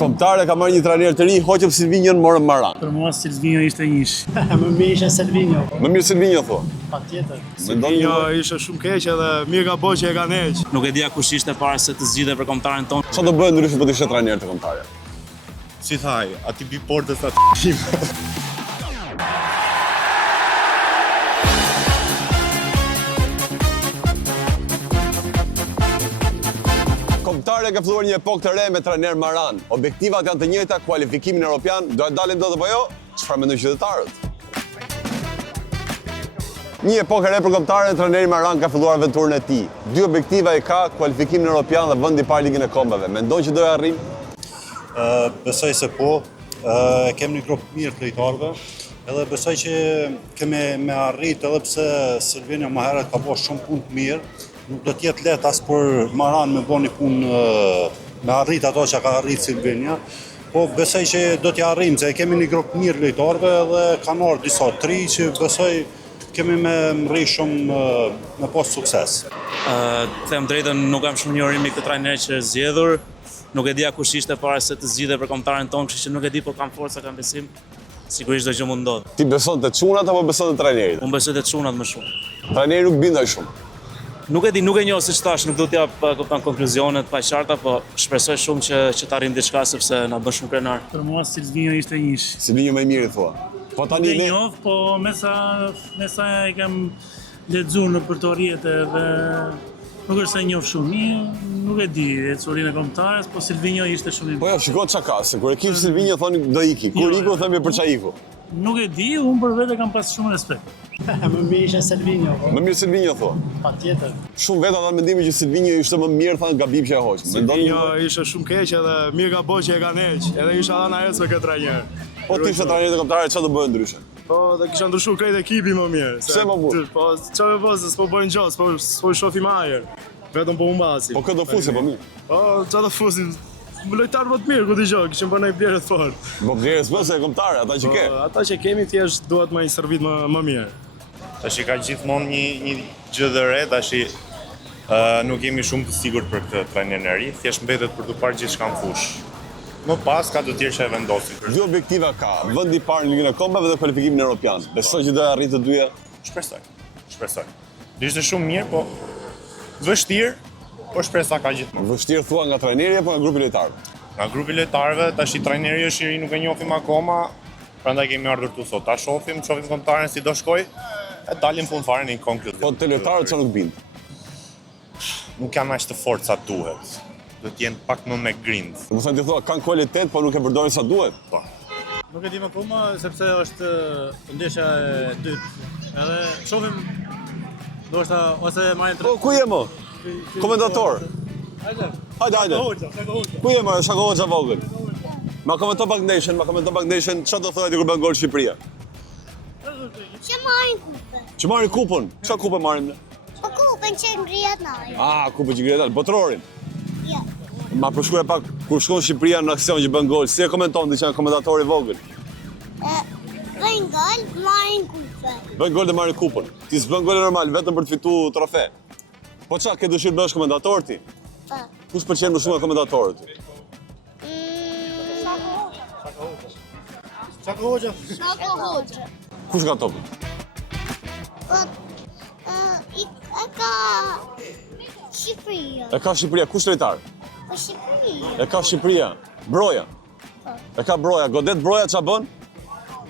Kombëtare ka marrë një trajner të ri, hoqëm Silvinjon, morëm Maran. Për mua Silvinjo ishte njësh. Më mirë ishte Silvinjo. Më mirë Silvinjo thua. Patjetër. Silvinjo ishte shumë keq edhe mirë ka bo që e ka neq. Nuk e dija kush ishte para se të zgjidhe për kombëtarin tonë. Çfarë do bëhet ndryshe po të ishte trajner të Kombëtare? Si thaj, ati bi portës atë Kombëtare ka filluar një epokë të re me trajner Maran. Objektivat janë të njëjta, kualifikimin evropian, do e dalin dot apo jo? Çfarë mendojnë qytetarët? Një epokë e re për Kombëtare, trajneri Maran ka filluar aventurën e tij. Dy objektiva i ka, kualifikimin evropian dhe vendi i parë Ligën e Kombeve. Mendon që do e arrijë? Besoj se po, kem një grup mirë të lojtarëve, edhe besoj që kemi me arrit edhe pse Silvinjo më herët ka bërë shumë punë të mirë, nuk do t'jetë lehtë as për Maran me bërë një punë me arrit ato që ka arrit Silvinjo, po besoj që do t'ja arrijmë, se kemi një grup mirë lojtarëve edhe kanë ardhur disa tri që besoj kemi me rri shumë me pas sukses. Them drejtën, nuk kam shumë njohuri me këtë trajner që është zgjedhur. Nuk e dija kush ishte para se të zgjidhe për kombëtarin tonë, kështu që nuk e di, po kam forca, kam besim. Sigurisht do që mund ndodh. Ti beson te çunat apo beson te trajnerit? Unë besoj te çunat më shumë. Trajneri nuk bindaj shumë. Nuk e di, nuk e njoh siç thash, nuk do t'ja kupton konkluzionet pa qarta, po shpresoj shumë që të arrijmë diçka sepse na bën shumë krenar. Për mua Silvinjo ishte njësh. Silvinjo më i miri thua. Po tani Nuk e njoh, po me sa e kam lexuar në për të rrjetë dhe nuk është se njoh shumë. Nuk e di ecurinë e kombëtares, po Silvinjo ishte shumë i mirë. Po jo, shiko çka ka, se kur e kish Silvinjo thoni do iki. Kur iku themi për çfarë iku. Nuk e di, unë për vete kam pas shumë respekt. Më mirë ishte Silvinjo. Më mirë Silvinjo thua. Patjetër. Shumë vetë ata mendimin që Silvinjo ishte më mirë, thanë gabim që e hoq. Silvinjo ishte shumë keq edhe mirë ka bo që e ka neq, edhe isha dhëna ecë me këtë trajner. Po ti ishe trajner të Kombëtare, çfarë do bëhet ndryshe? Po, dhe kisha ndryshuar krejt ekipi më mirë. Pse më burr? Po, çfarë po se s'po bëjnë gjë, s'po shohim ajër. Vetëm po humbasim. Po këtë do fuse po mirë. Po, çfarë do fusim? Lojtar më të mirë, ku dëgjoj, kishim bërë një blerë të fortë. Po vlerës bëse e Kombëtare, ata që ke. Ata që kemi thjesht duhet më i servit më mirë. Tash ka gjithmonë një gjë dhe re, tash nuk jemi shumë të sigurt për këtë trajner e ri, thjesht mbetet për të parë gjithçka në fush. Më pas ka të tjerë që e vendosin. Dy objektiva ka, vendi i parë në Ligën e Kombeve dhe kualifikimin evropian. Besoj që do e arrijë të dyja. Shpresoj. Ishte shumë mirë, po vështirë, po shpresa ka gjithmonë. Vështirë thua nga trajneri apo nga grupi lojtarëve? Nga grupi lojtarëve, tash i trajneri është i ri, nuk e njohim akoma, prandaj kemi ardhur këtu sot. Ta shohim Kombëtaren si do shkoj, e dalim fund fare në një konkluzion. Po te lojtarët çfarë nuk bind? Nuk janë aq të fortë sa duhet. Do të jenë pak më me grind. Do të thënë ti thua kanë kualitet, po nuk e përdorin sa duhet. Po. Nuk e di më akoma sepse është ndeshja e dytë. Edhe shohim ndoshta ose marrin Po ku je mo? Komentator. Hajde. Hajde. Ku je mo? Shako Hoxha vogël. Ma komenton pak ndeshjen, çfarë do thotë kur bën gol Shqipëria? Që marrin kupën. Që marrin kupën. Çfarë kupë marrin? Po kupën që ngrihet naj. Kupën që ngrihet, botrorin. Jo. Ma përshkruaj pak kur shkon Shqipëria në aksion që bën gol, si e komenton diçka komentatori i vogël? Bën gol, marrin kupën. Bën gol dhe marrin kupën. Ti s'bën gol normal vetëm për të fituar trofe. Po çka ke dëshirë bësh komentator ti? Po. Kush pëlqen më shumë komentatorët? Shako Hoxha. Kush ka topin? Po. E ka Shqipëria. E ka Shqipëria, kush lojtar? Po Shqipëria. E ka Shqipëria. Broja. E ka Broja, godet Broja ç'a bën?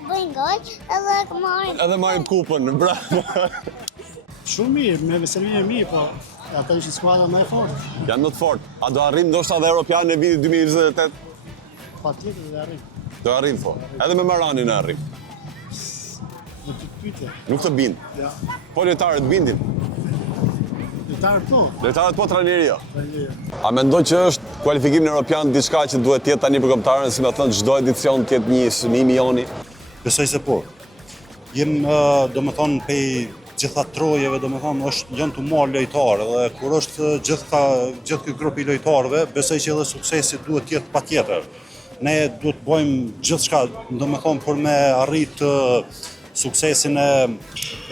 Bën gol edhe marrin. Edhe marrin kupën, bravo. Shumë mirë, me Silvinjo mirë, po ata ishin skuadra më e fortë. Janë më të fortë. A do arrim ndoshta edhe Europian në vitin 2028? Patjetër do arrim. Do arrim po. Edhe me Maranin e arrim. Do të pyetje. Nuk të bind. Ja. Po lojtarët bindin. Lojtarët po. Lojtarët po, trajneri jo. A mendon që është kualifikimi evropian diçka që duhet të jetë tani për Kombëtaren, si më thënë çdo edicion të jetë një synim i joni? Besoj se po. Jem domethënë pe gjitha trojeve, domethënë janë të marrë lojtarë dhe kur është gjithë ky grup i lojtarëve, besoj që edhe suksesi duhet të jetë patjetër. Ne duhet të bëjmë gjithçka, domethënë për me arrit suksesin e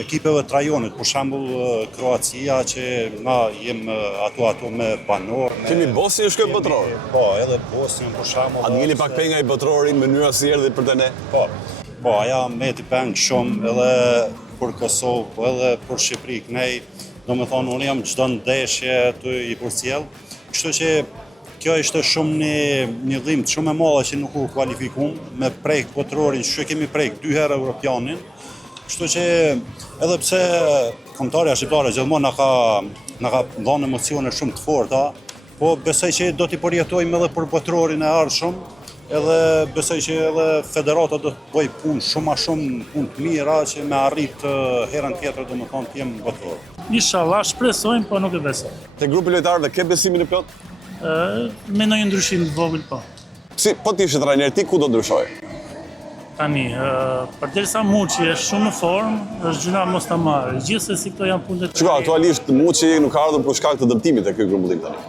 ekipeve të rajonit, për shembull Kroacia që na jem ato me banor. Kemi Bosnjë shkoj botror. Po, edhe Bosnjën për shembull. A ngeli pak penga i botrorit në mënyra si erdhi për të ne? Po, aja meti peng shumë edhe për Kosovë, edhe për Shqipëri, kënej, do me thonë, unë jam çdo ndeshje të i përcjell, kështu që kjo ishte shumë një dhimbje shumë e madhe që nuk u kualifikum me prejk botrorin, që kemi prejk 2 herë Europianin, kështu që edhe pse kombëtarja shqiptare gjithmonë na ka dhënë emocione shumë të forta, po besoj që do t'i përjetojmë edhe për botrorin e ardhshëm, edhe besoj që edhe federata do të bëj punë shumë të mira që me arrit herën tjetër do më thonë të jem botror. Inshallah, shpresojmë, po nuk e besoj. Te grupi lojtarëve ke besimin e plot? Me ndonjë ndryshim të vogël, po. Si, po ti ishe trajner, ti ku do ndryshoje? Tani, përderisa Muçi është shumë në formë, është gjuna mos ta marrë. Gjithsesi këto janë punë të Shiko, aktualisht Muçi nuk ka ardhur për shkak të dëmtimit e ky grumbullim tani.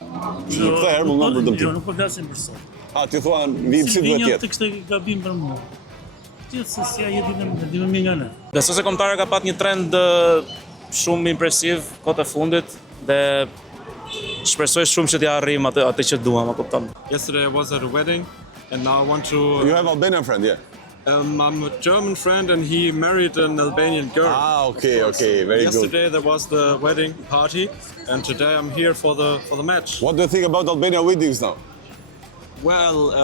Këtë herë mungon për dëmtim. Jo, nuk po flasim për sot. Ti thua vim si duhet Silvinjo jetë. të kishte gabim për mua. Gjithsesi ai e di më mirë nga ne. Besoj se kombëtare ka pat një trend shumë impresiv kohët e fundit dhe shpresoj shumë që t'ja arrijmë atë që duam, a kupton. Yesterday I was at a wedding and now I want to... You have Albanian friend, yeah? I'm a German friend and he married an Albanian girl. Okay, very good. Yesterday there was the wedding party and today I'm here for the match. What do you think about Albania weddings now? Well,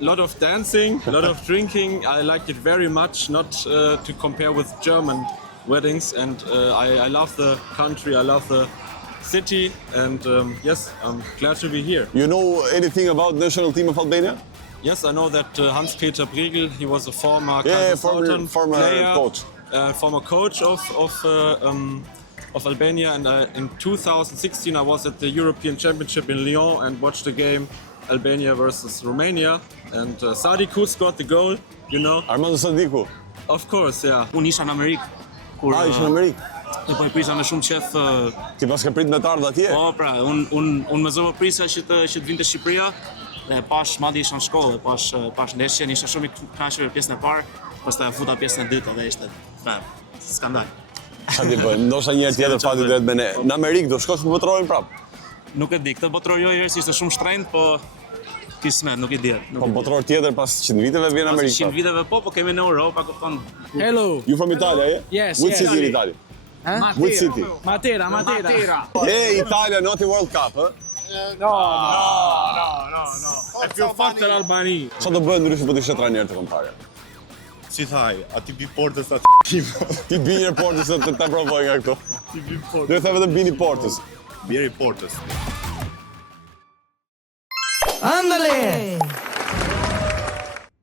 lot of dancing, a lot of drinking. I like it very much, not to compare with German weddings. And I love the country, I love the city, and yes, I'm glad to be here. You know anything about national team of Albania? Yes, I know that Hans-Peter Briegel, he was a former former player, coach. Former coach of Albania, and in 2016 I was at the European Championship in Lyon and watched the game Albania versus Romania, and Sadiku scored the goal, you know. Armando Sadiku? Of course, yeah. Unë isha në Amerikë. Kur isha në Amerikë? E po i prisha me shumë qef. Ti pas ka prit me të ardhë atje? Po, pra, unë me zëmë prisja që të vinte Shqipëria, dhe pash madje isha në shkollë, pash ndeshjen, isha shumë i kënaqur pjesën e parë, pastaj futa pjesën e dytë dhe ishte skandal. Çfarë ti bëjmë? Ndoshta një herë tjetër fati duhet me ne. Në Amerikë do shkosh për botrorin prap? Nuk e di, këtë botror jo herë ishte shumë shtrenjtë, po kismet, nuk i di. Po botror tjetër pas 100 viteve vjen në Amerikë. Pas 100 viteve po kemi në Europë, kupton. Hello. You from Italy, yeah? Yes, Which yes. city in Italy? Which city? Matera. Hey, Italia, not the World Cup, huh? No. If you're fucked Albania. Çfarë do bëhet ndryshe po të ishe trajner të kombëtare? Si thaj, ati bi portës atë tim. Ti bini portës të ta provoj nga këto. Ti bi portës. Do të them vetëm bini portës. Bjeri portës. Ándale.